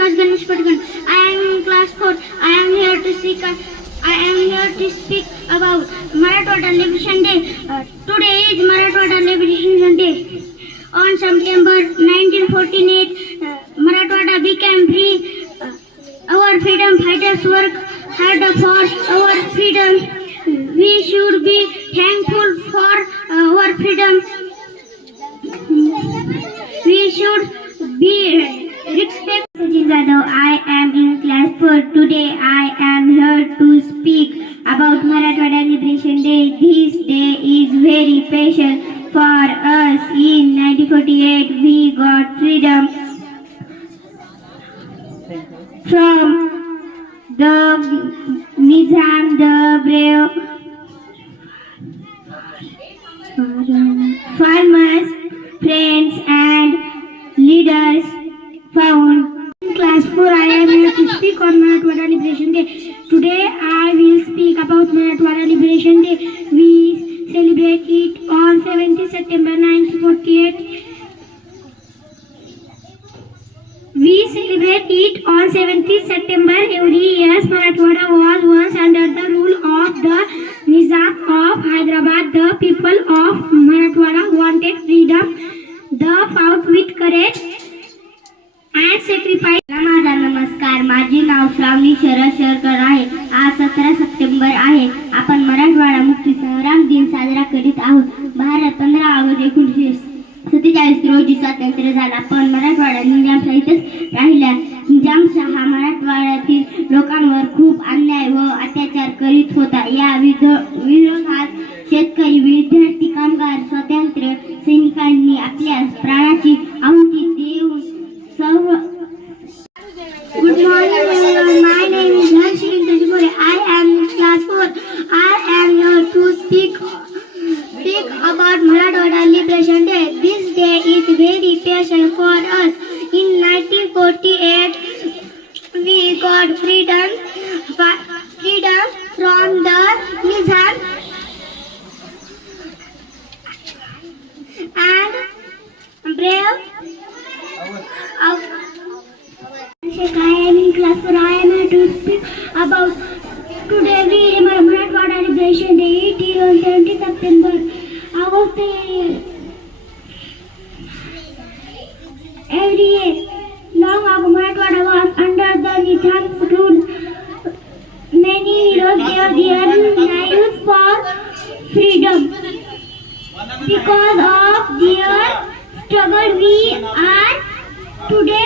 Vikas Ganesh Patkan. I am in class 4. I am here to speak. I am here to speak about Marathwada Liberation Day. Uh, today is Marathwada Liberation Day. On September 1948, uh, Marathwada became free. Uh, our freedom fighters work hard for our freedom. We should be thankful for uh, our freedom. We should This day is very special for us. In 1948 we got freedom from the Nizam, the brave farmers, friends and leaders found. Class 4, I am here to speak on Marathwada Liberation Day. Today, I will speak about Marathwada Liberation Day. September 1948 we celebrate it on 17 September every year Marathwada was once under the rule of the Nizam of Hyderabad the people of Marathwada wanted freedom they fought with courage and sacrifice माझा नमस्कार. माझे नाव श्रावणी शरद शेरकर आहे. आज 17 September आहे. आपण मराठवाडा मुक्ती संग्राम दिन साजरा करीत आहोत. सत्तेचाळीस स्वातंत्र्य झाला. पण मराठवाडा राहिल्या निजामशा निजामशाह मराठवाड्यातील लोकांवर खूप अन्याय व अत्याचार करीत होता या विध- विरोधात शेतकरी विद्यार्थी कामगार स्वातंत्र्य सैनिकांनी आपल्या प्राणाची आहुती देऊन सर्व got freedom, freedom from the Nizam and brave. Of, I am in class 4. I am here to speak about today we remember Marathwada Liberation Day. It is on 20 September. I was there every year. Their lives for freedom. Because of their struggle, we are today